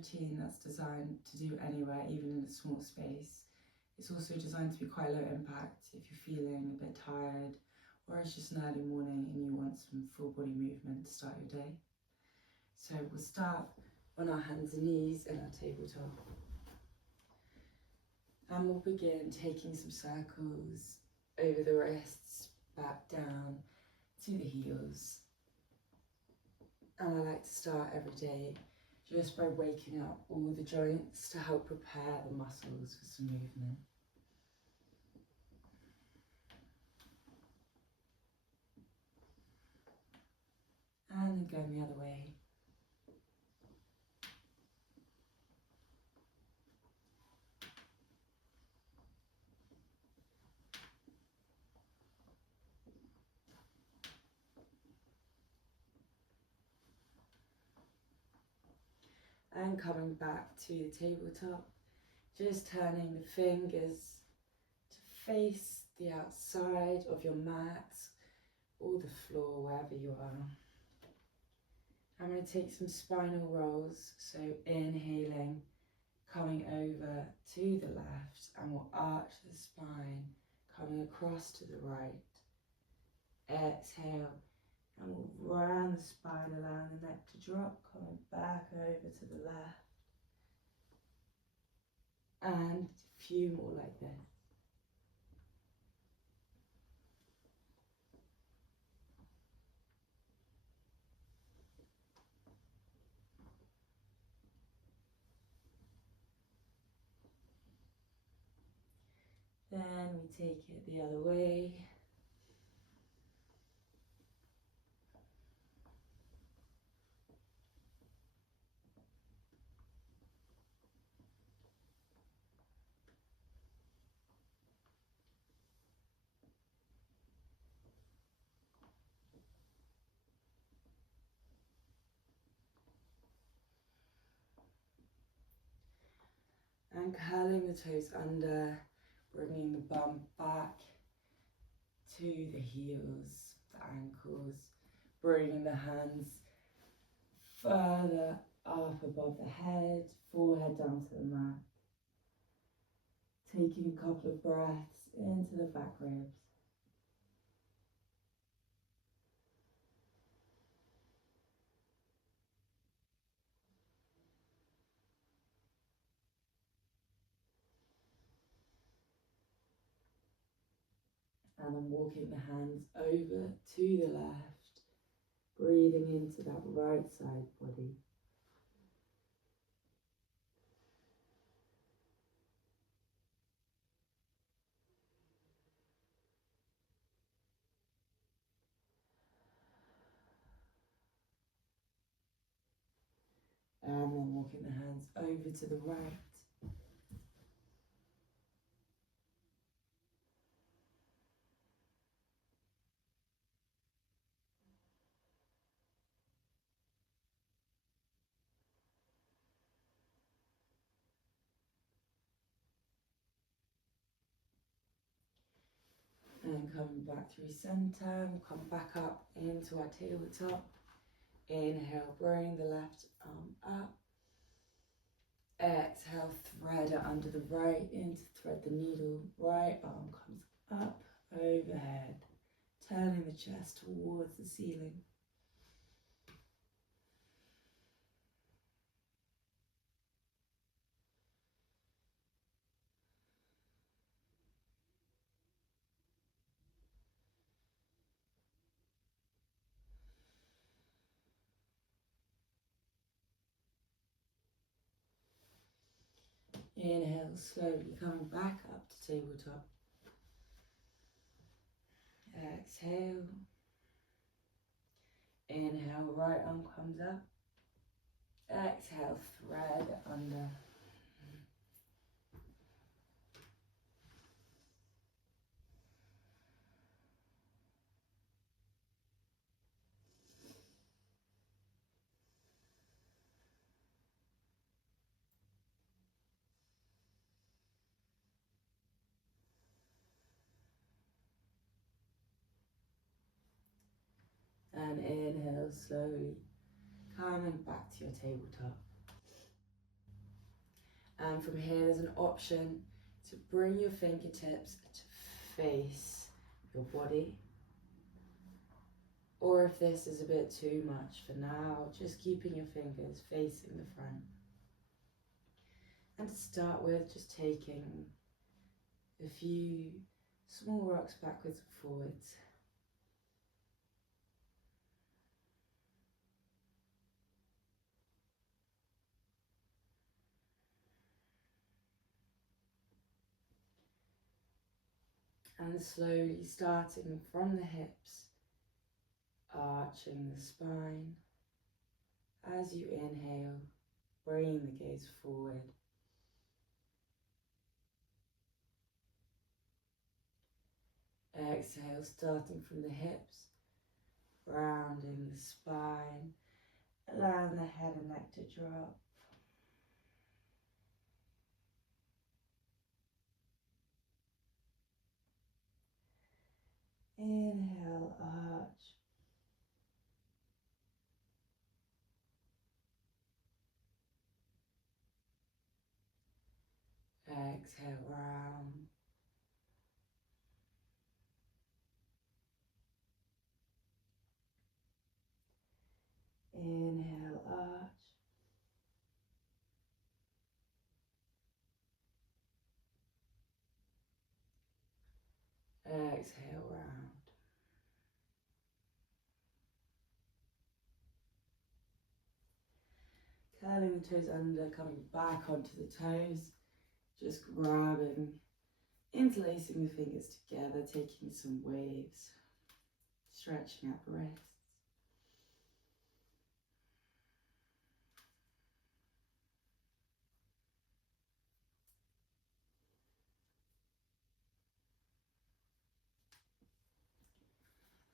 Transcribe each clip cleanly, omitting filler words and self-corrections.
routine that's designed to do anywhere, even in a small space. It's also designed to be quite low impact if you're feeling a bit tired, or it's just an early morning and you want some full body movement to start your day. So we'll start on our hands and knees in our tabletop. And we'll begin taking some circles over the wrists, back down to the heels. And I like to start every day just by waking up all the joints to help prepare the muscles for some movement. And then going the other way. And coming back to the tabletop, just turning the fingers to face the outside of your mat or the floor, wherever you are. I'm going to take some spinal rolls, so inhaling, coming over to the left, and we'll arch the spine, coming across to the right. Exhale, and we'll round the spine, allowing the neck to drop, coming back over to the left. And a few more like this. Then we take it the other way. And curling the toes under, bringing the bum back to the heels, the ankles, bringing the hands further up above the head, forehead down to the mat. Taking a couple of breaths into the back ribs. And then walking the hands over to the left, breathing into that right side body. And then walking the hands over to the right. And coming back through centre, we'll come back up into our tabletop. Inhale, bring the left arm up. Exhale, thread it under the right, into thread the needle. Right arm comes up, overhead, turning the chest towards the ceiling. Inhale, slowly coming back up to tabletop. Exhale. Inhale, right arm comes up. Exhale, thread it under. And inhale slowly, coming back to your tabletop. And from here, there's an option to bring your fingertips to face your body. Or if this is a bit too much for now, just keeping your fingers facing the front. And to start with, just taking a few small rocks backwards and forwards. And slowly starting from the hips, arching the spine. As you inhale, bring the gaze forward. Exhale, starting from the hips, rounding the spine, allowing the head and neck to drop. Inhale, arch. Exhale, round. Inhale, arch. Exhale, round. Curling the toes under, coming back onto the toes. Just grabbing, interlacing the fingers together, taking some waves, stretching out the wrists.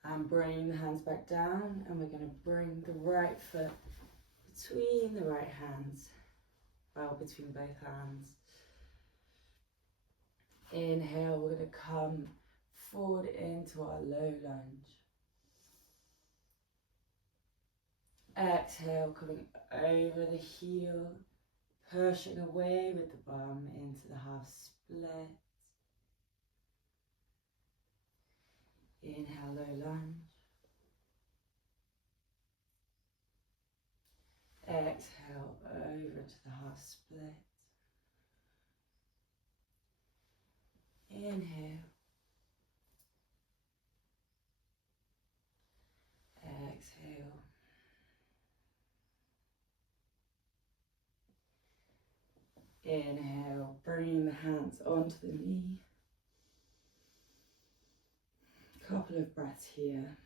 And bring the hands back down, and we're going to bring the right foot between the right hands, well, between both hands. Inhale, we're going to come forward into our low lunge. Exhale, coming over the heel, pushing away with the bum into the half split. Inhale, low lunge. Exhale, over to the half split. Inhale. Exhale. Inhale, bring the hands onto the knee. Couple of breaths here.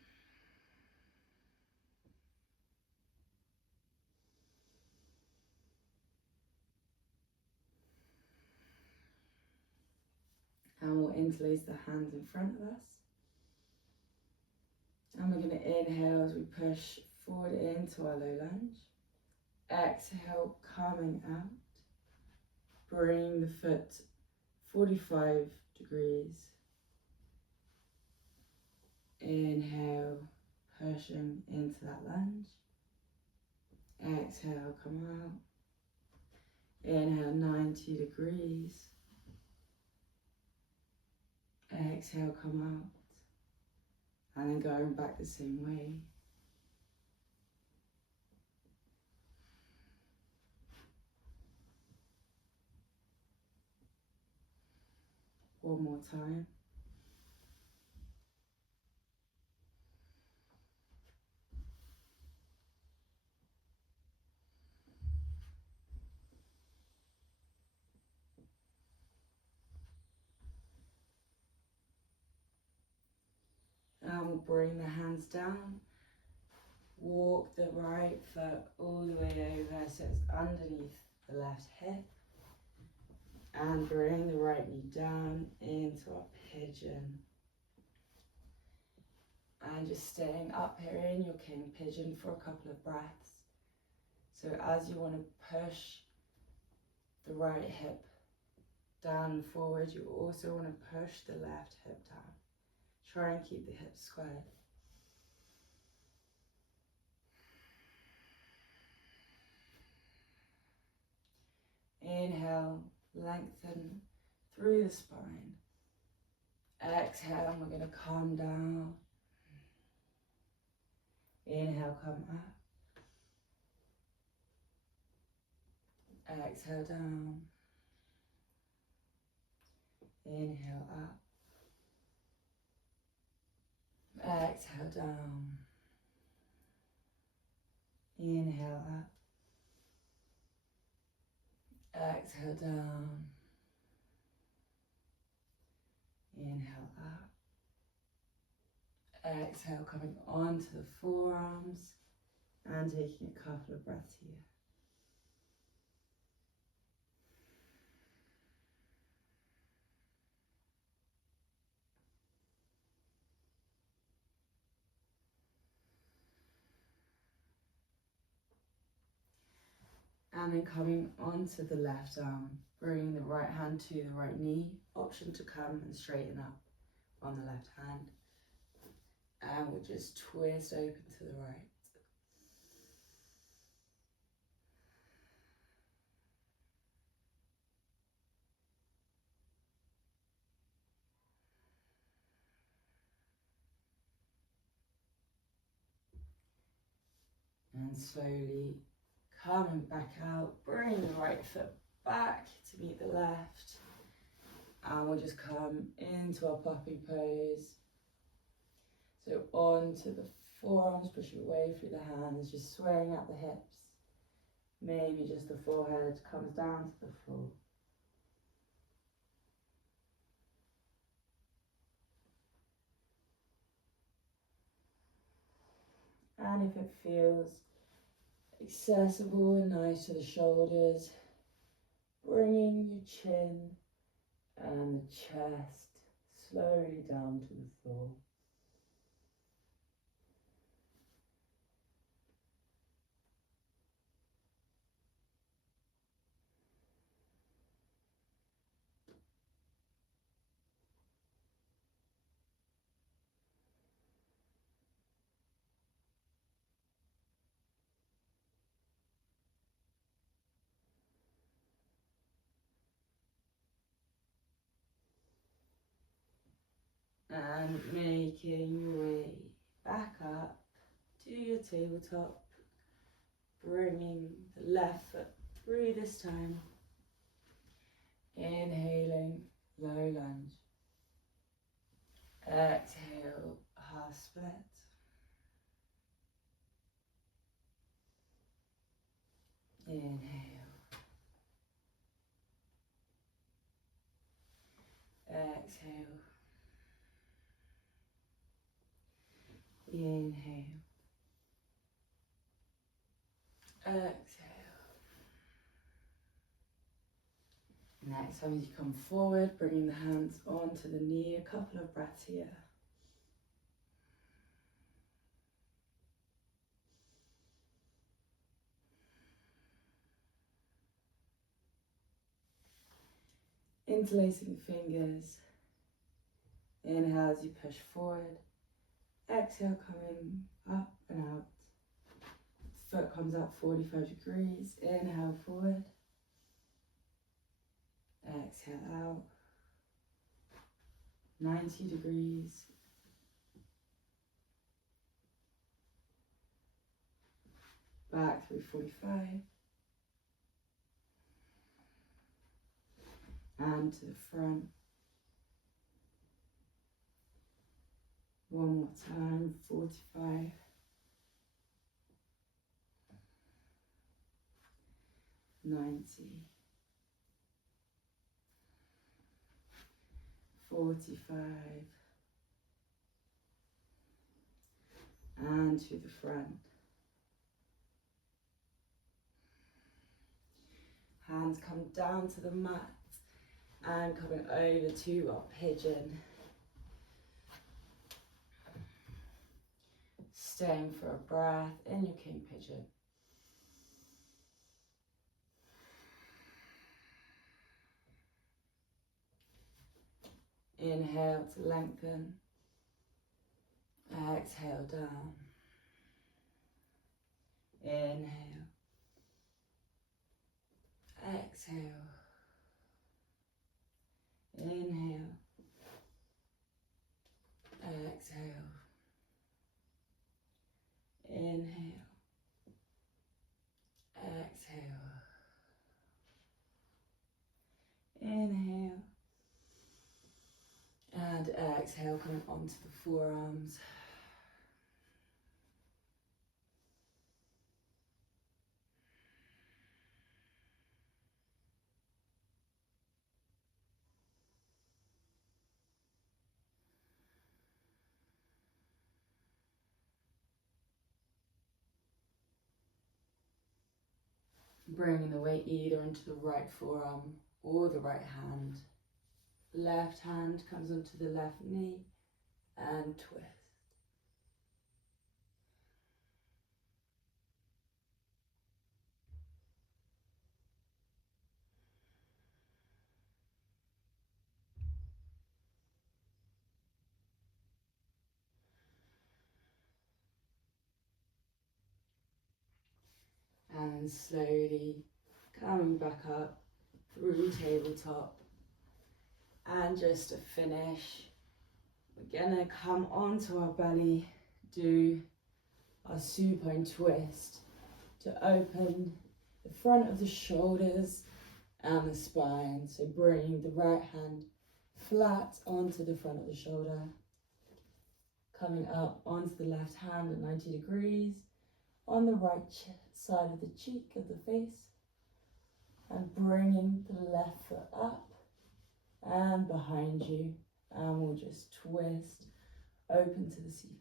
And we'll interlace the hands in front of us. And we're going to inhale as we push forward into our low lunge. Exhale, coming out. Bring the foot 45 degrees. Inhale, pushing into that lunge. Exhale, come out. Inhale, 90 degrees. Exhale, come out. And then going back the same way. One more time. And we'll bring the hands down. Walk the right foot all the way over so it's underneath the left hip. And bring the right knee down into our pigeon. And just staying up here in your king pigeon for a couple of breaths. So as you want to push the right hip down and forward, you also want to push the left hip down. Try and keep the hips squared. Inhale, lengthen through the spine. Exhale, and we're going to calm down. Inhale, come up. Exhale, down. Inhale, up. Exhale, down. Inhale, up. Exhale, down. Inhale, up. Exhale, coming onto the forearms and taking a couple of breaths here. And then coming onto the left arm, bringing the right hand to the right knee, option to come and straighten up on the left hand. And we'll just twist open to the right. And slowly coming back out, bring the right foot back to meet the left. And we'll just come into our popping pose. So onto the forearms, pushing away through the hands, just swaying out the hips. Maybe just the forehead comes down to the floor. And if it feels accessible and nice to the shoulders, bringing your chin and the chest slowly down to the floor. And making your way back up to your tabletop, bringing the left foot through this time. Inhaling, low lunge. Exhale, half split. Inhale. Exhale. Inhale. Exhale. Next time as you come forward, bringing the hands onto the knee, a couple of breaths here. Interlacing fingers. Inhale as you push forward. Exhale, coming up and out. Foot comes up 45 degrees. Inhale, forward. Exhale, out. 90 degrees. Back through 45. And to the front. One more time, 45. 90. 45. And to the front. Hands come down to the mat and coming over to our pigeon. Staying for a breath in your king pigeon. Inhale to lengthen. Exhale down. Inhale. Exhale. Inhale. Exhale. Inhale. Exhale. Inhale. And exhale, coming onto the forearms. Bringing the weight either into the right forearm or the right hand. Left hand comes onto the left knee and twist. And slowly coming back up through tabletop. And just to finish, we're gonna come onto our belly, do our supine twist to open the front of the shoulders and the spine. So bringing the right hand flat onto the front of the shoulder, coming up onto the left hand at 90 degrees, on the right side of the cheek of the face, and bringing the left foot up and behind you, and we'll just twist open to the ceiling.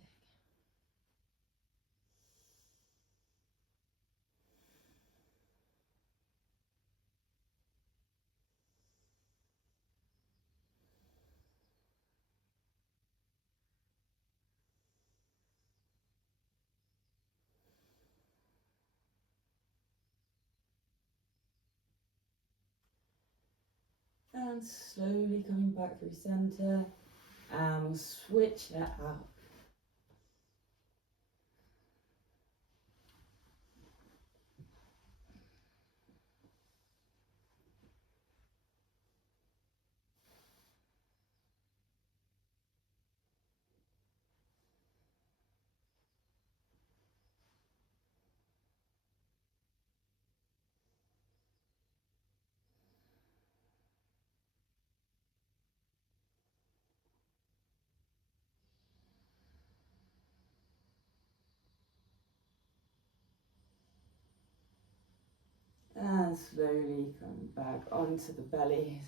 And slowly coming back through center, and we'll switch that out. And slowly coming back onto the belly.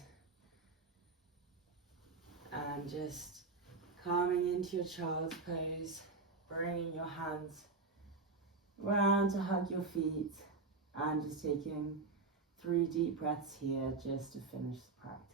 And just coming into your child's pose, bringing your hands round to hug your feet, and just taking 3 deep breaths here just to finish the practice.